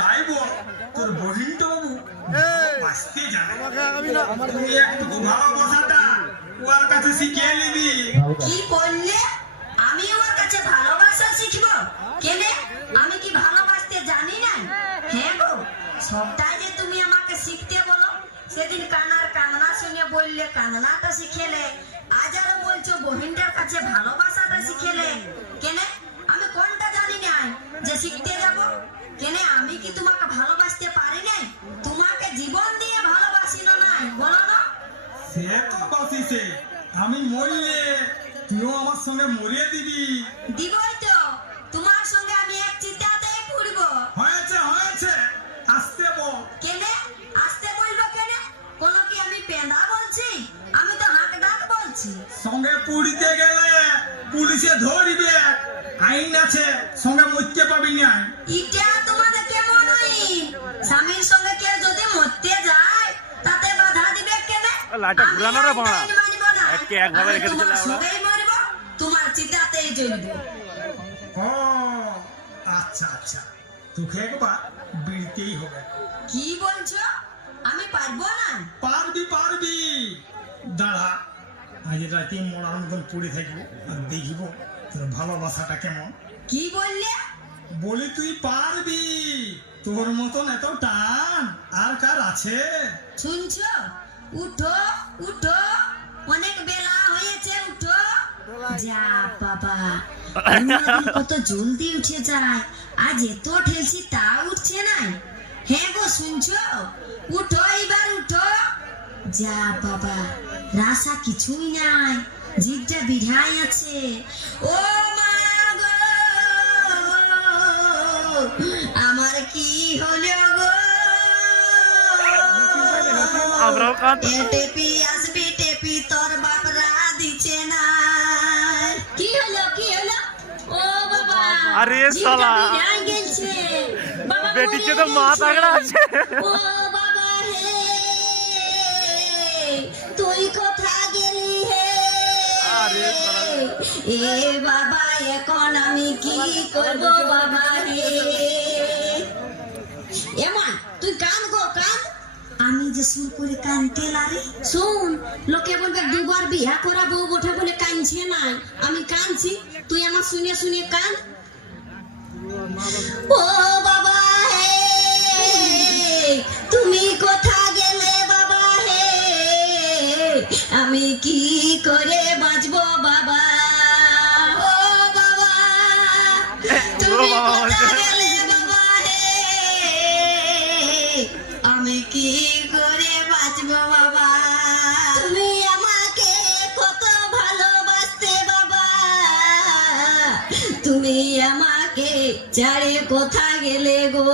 যাইব তোর বহিনটা বাবু বাঁচতে জানে তুই একটু ভালোবাসাটা ওর কাছে শিখিয়ে নিবি। কি বললে? আমি ওর কাছে ভালোবাসা শিখবো? কেনে আমি কি ভালোবাসতে জানি না? হ্যাঁ গো, সবটাই যে তুমি আমাকে শিখতে বলো। সেদিন কানার কান্না শুনে বললে কান্নাটা শিখেলে, আজ আরো বলছো বহিনটার কাছে ভালোবাসাটা শিখেলে। কেনে আমি কোনটা জানি না যে শিখতে যাব? কেনে আমি কি তোমাকে ভালোবাসতে পারি না? তোমাকে জীবন দিয়ে ভালোবাসি না নাই বলো না? সে তো বাসিছে, আমি মরলে তুইও আমার সঙ্গে মরিয়ে দিবি। দিবই তো, তোমার সঙ্গে আমি এক চিতাতেই পুড়ব। হয়েছে হয়েছে, আসতে বল। কেনে আসতে বলবো? কেনে কোন কি আমি পেঁদা বলছি? আমি তো হাঁক ডাক বলছি। সঙ্গে পুড়িতে গেলে পুলিশে ধরিবে, আইন আছে, সঙ্গে মরতে পাবি না। ইটা তোমাদের কেমন আইন? স্বামীর সঙ্গে কেউ যদি মরতে যায় তাতে বাধা দিবে কেনে? লাইটটা ঘুরানো রে বাড়া, আইন মানিব না। একে একভাবে রেখে দিতে তোমার লাউড়া। সঙ্গেই মরবো, তোমার চিতাতেই জ্বলবো। ও আচ্ছা আচ্ছা, তোকে একবার বিড়তেই হবে। কি বলছো? আমি পারবো না? পারবি পারবি, দাঁড়া আজ রাতে মরার মতন পড়ে থাকবো আর দেখিব তোর ভালোবাসাটা কেমন। কি বললে? বলি তুই পারবি, তোর মতন এত টান আর কার আছে? শুনছো? উঠো উঠো, অনেক বেলা হয়েছে, উঠো। যা বাবা, অন্যদিন কত জলদি উঠে যায়, আজ এত ঠেলছি তা উঠছে না। হ্যাঁ গো, শুনছো? উঠো এবার উঠো। যা বাবা, রাসা কিছুই নাই, জিভটা বিড়াই আছে। ও মা গো, আমার কি হলো গো? আমরাও কাঁদ। এ টেপি আসবি টেপি, তোর বাপরা দিচ্ছে না। কি হলো কি হলো? ও বাবা, আরে জিভটা শালা, বিড়াই গেছে। বাবা বেটিকে মরে তো মা গেছে। তাগড়া আছে। ও বাবা হে, তুই কোথা গেলি হে? আরে শালা। এ বাবা, এখন আমি কি করব বাবা হে? এমন তুই কান গো কান। আমি যে সুর করে কানতে লারি, শুন, লোকে বলবে দুবার বিয়া করা বউ বটে বলে কানছে নাই। আমি কানছি, তুই আমার শুনে শুনে কান। ও বাবা হে, তুমি কোথা গেলে বাবা হে? আমি কি করে বাঁচবো বাবা? ও বাবা, তুমি কোথা গেলে বাবা হে? আমি কি করে বাঁচবো বাবা? তুমি আমাকে কত ভালোবাসতে বাবা, তুমি আমাকে ছেড়ে কোথা গেলে গো?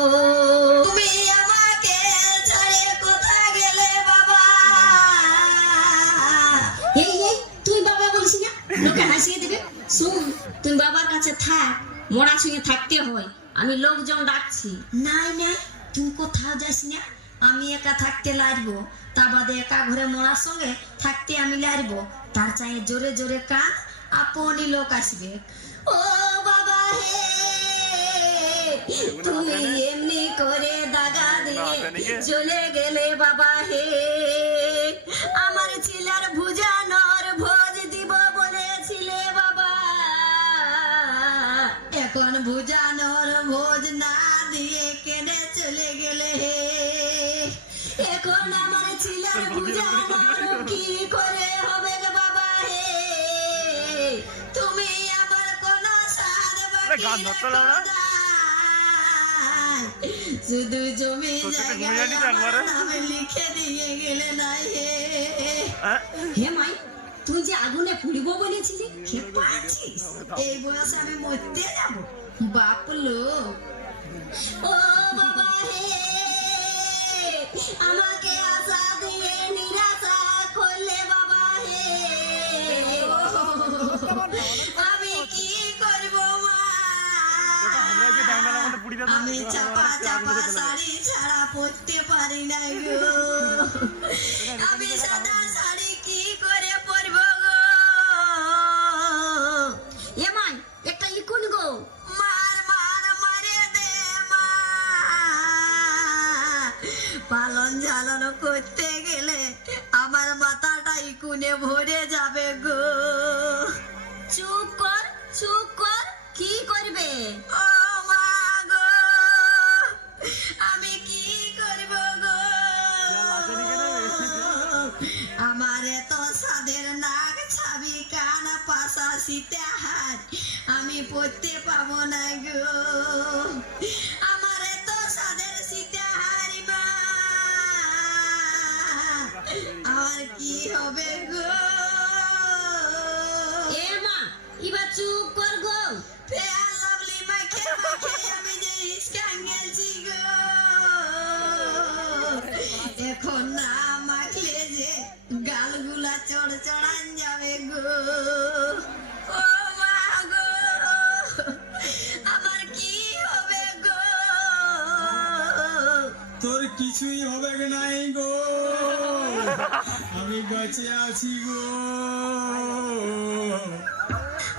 তুমি আমাকে ছেড়ে কোথা গেলে বাবা? এই এই, তুই বাবা বলিস না, লোকে হাসিয়ে দিবে। শুন, তুই বাবার কাছে থাক, মরার সঙ্গে থাকতে হয়। আমি লোকজন ডাকছি। নাই নাই, তুই কোথাও যাস না, আমি একা থাকতে লাগবো। তা বাদে একা ঘরে মরার সঙ্গে থাকতে আমি লাগবো। তার চাই জোরে জোরে কান, আপনি লোক আসবে। ও বাবা হে, তুমি এমনি করে দাগা দিয়ে চলে গেলে বাবা হে। আমার ছেলের ভুজানোর ভোজ দিব বলেছিলে বাবা, এখন ভুজানোর ভোজ না দিয়ে কেনে চলে গেলে হে। এখন আমার ছেলের ভুজানোর কি করে হবে গো বাবা হে? তুমি আমার কোনো সার বাকি গান ধরতে রাখো লাগলো। না। শুধু জমি তোকে ঘুমিয়ে জায়গায় নিতে আমার একবারে। নামে লিখে দিয়ে গেলে না হে। হ্যাঁ? হে মাই, তুই যে আগুনে পুড়িব বলেছিলি, খেপা আছিস? এই বয়সে আমি মরতে যাব? বাপ লোক। ও বাবা হে, আমাকে আশা দিয়ে নিরাশা করলে বাবা হে। আমি কি করব মা? আমরা যে ডাঙ্গালা মধ্যে পুড়ি দিতাম, আমি চাপা চাপা শাড়ি ছাড়া পরতে পারি না গো। আমি সাদা শাড়ি কি করে পরব গো? এমাই একটা ইকুন গো, মার মার মারে দে মা। ঝালানো করতে গেলে আমার মাথাটাই কুনে ভরে যাবে গো। চুপ কর, চুপ কর, কি করবে? ও মা গো, আমি কি করব গো? আমার এত সাদের নাক ছাবি কান পাশা শীতে হাত আমি পড়তে পাবো না গো। আমার এত সাদের শীতে হারি মা, আমার কি হবে গো? এ মা, এবার চুপ কর গো। ফেয়ার লাভলি মাখে মাখে আমি যে হিসকান গেছি গো। এখন না মাখলে যে গালগুলা চড়ান যাবে গো। ও মা গো, আমার কি হবে গো? তোর কিছুই হবে নাই গো, আমি বেঁচে আছি গো।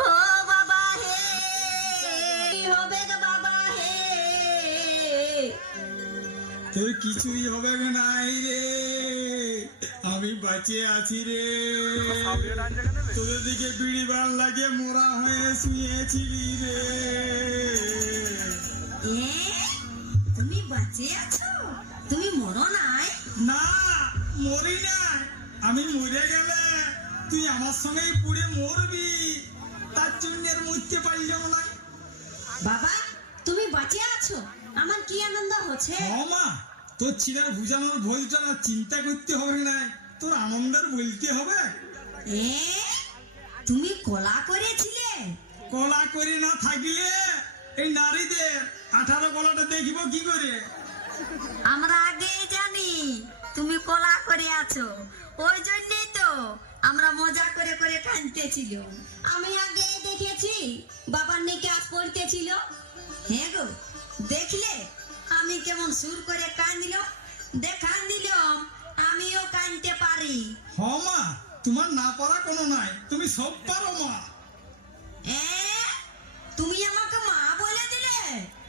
ও বাবা হে, কি হবে গো বাবা হে? তোর কিছুই হবে নাই রে, আমি বেঁচে আছি রে। তোদের দিকে বিড়ি বান লাগিয়ে মোরা হয়ে শুয়েছিলি রে। এ, তুমি বাঁচে আছো? তুমি মরো নাই? না, মরি নাই। আমি মরে গেলে তুই আমার সঙ্গেই পুড়ে মরবি, তার জন্য আর মরতে পারলাম না। বাবা, তুমি বাঁচে আছো, আমার কি আনন্দ হচ্ছে। মা, তোর ছিলার বুঝানোর ভুলটা না চিন্তা করতে হবে না, তোর আনন্দের বলতে হবে। এ, তুমি কলা করেছিলে? কলা করে না থাকলে এই নারীদের 18 কলাটা দেখিব কি করে? আমরা আগেই জানি তুমি কলা করে আছো, ওই জন্যই তো আমরা মজা করে করে কাঁদতেছিল। আমি আগেই দেখেছি বাবার নিকাশ পড়তেছিল। হ্যাঁ গো, দেখলে আমি কেমন সুর করে কাঁদিল, দেখান দিলাম আমিও কাঁদতে পারি। হ মা, তোমার না পারা কোনো নাই, তুমি সব পারো মা। এ, তুমি আমাকে মা বলে দিলে?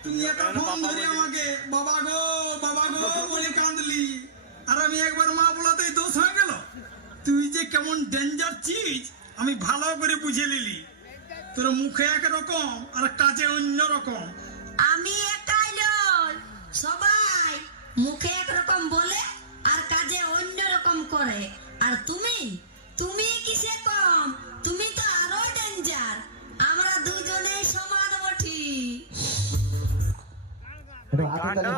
তুমি একটা ফোন ধরে আমাকে বাবা গো বলে কাঁদলি, আর আমি একবার মা বলাতেই দোষ হয়ে গেল। তুই যে কেমন ডেঞ্জার চিজ আমি ভালো করে বুঝে নিলি। তোর মুখে একরকম আর কাজে অন্য রকম। আমি একাই নই, সবাই মুখে একরকম বলে আর কাজে অন্য রকম করে। আর তুমি কিসে কম? তুমি তো আরো ডেঞ্জার। আমরা দুজনেই সমান বটি। গানটা